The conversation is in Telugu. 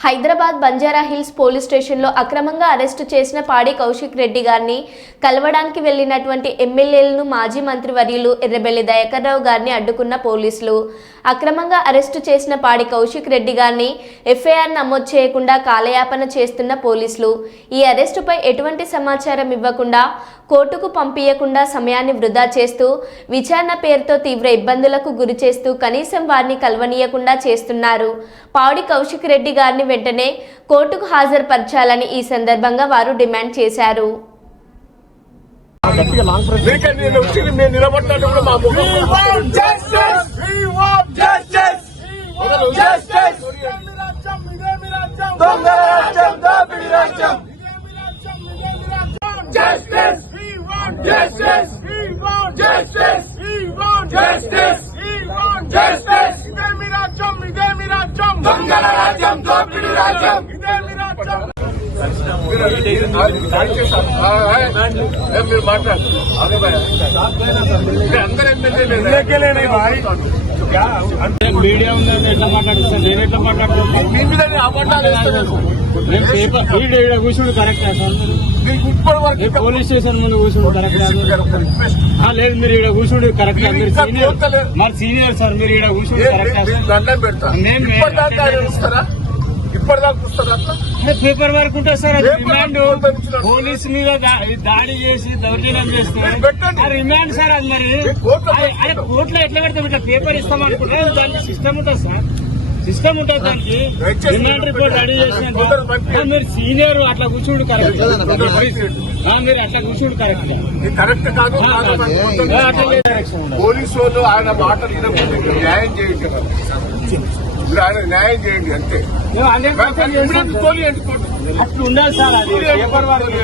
హైదరాబాద్ బంజారా హిల్స్ పోలీస్ స్టేషన్లో అక్రమంగా అరెస్టు చేసిన పాడి కౌశిక్ రెడ్డి గారిని కలవడానికి వెళ్లినటువంటి ఎమ్మెల్యేలను మాజీ మంత్రివర్యులు ఎర్రబెల్లి దయాకర్ రావు గారిని అడ్డుకున్న పోలీసులు అక్రమంగా అరెస్టు చేసిన పాడి కౌశిక్ రెడ్డి గారిని ఎఫ్ఐఆర్ నమోదు చేయకుండా కాలయాపన చేస్తున్న పోలీసులు ఈ అరెస్టుపై ఎటువంటి సమాచారం ఇవ్వకుండా కోర్టుకు పంపించకుండా సమయాన్ని వృధా చేస్తూ విచారణ పేరుతో తీవ్ర ఇబ్బందులకు గురి చేస్తూ కనీసం వారిని కలవనీయకుండా చేస్తున్నారు. పాడి కౌశిక్ రెడ్డి గారిని వెంటనే కోర్టుకు హాజరుపరచాలని ఈ సందర్భంగా వారు డిమాండ్ చేశారు. మీరు మాట్లాడు మీడియా ఉందని ఎట్లా మాట్లాడుతాను నేను ఎట్లా మాట్లాడుతున్నాను కూర్చుండు కరెక్ట్ పోలీస్ స్టేషన్ ముందు కూర్చుండు కరెక్ట్ లేదు మీరు ఇక్కడ కూర్చుండు కరెక్ట్ మరి సీనియర్ సార్ మీరు ఇక్కడ కూర్చుండు కరెక్ట్ పేపర్ వర్క్ ఉంటుంది సార్ రిమాండ్ పోలీసు మీద దాడి చేసి దౌర్జన్యం చేస్తే రిమాండ్ సార్ అది మరి అరే కోర్టులో ఎట్లా పెడతాం ఇట్లా పేపర్ ఇస్తాం అనుకుంటే దానికి సిస్టమ్ ఉంటుంది సార్ సిస్టమ్ ఉంటుంది దానికి రిమాండ్ రిపోర్ట్ రెడీ చేసిన మీరు సీనియర్ అట్లా కూర్చుండు కరెక్ట్ మీరు అట్లా కూర్చుండు కరెక్ట్ కరెక్ట్ కాదు. పోలీసు వాళ్ళు ఆయన మాటలు న్యాయం చేయండి ఆయన న్యాయం చేయండి అంతే. అట్లా ఉండాలి సార్ అది పేపర్ వర్క్.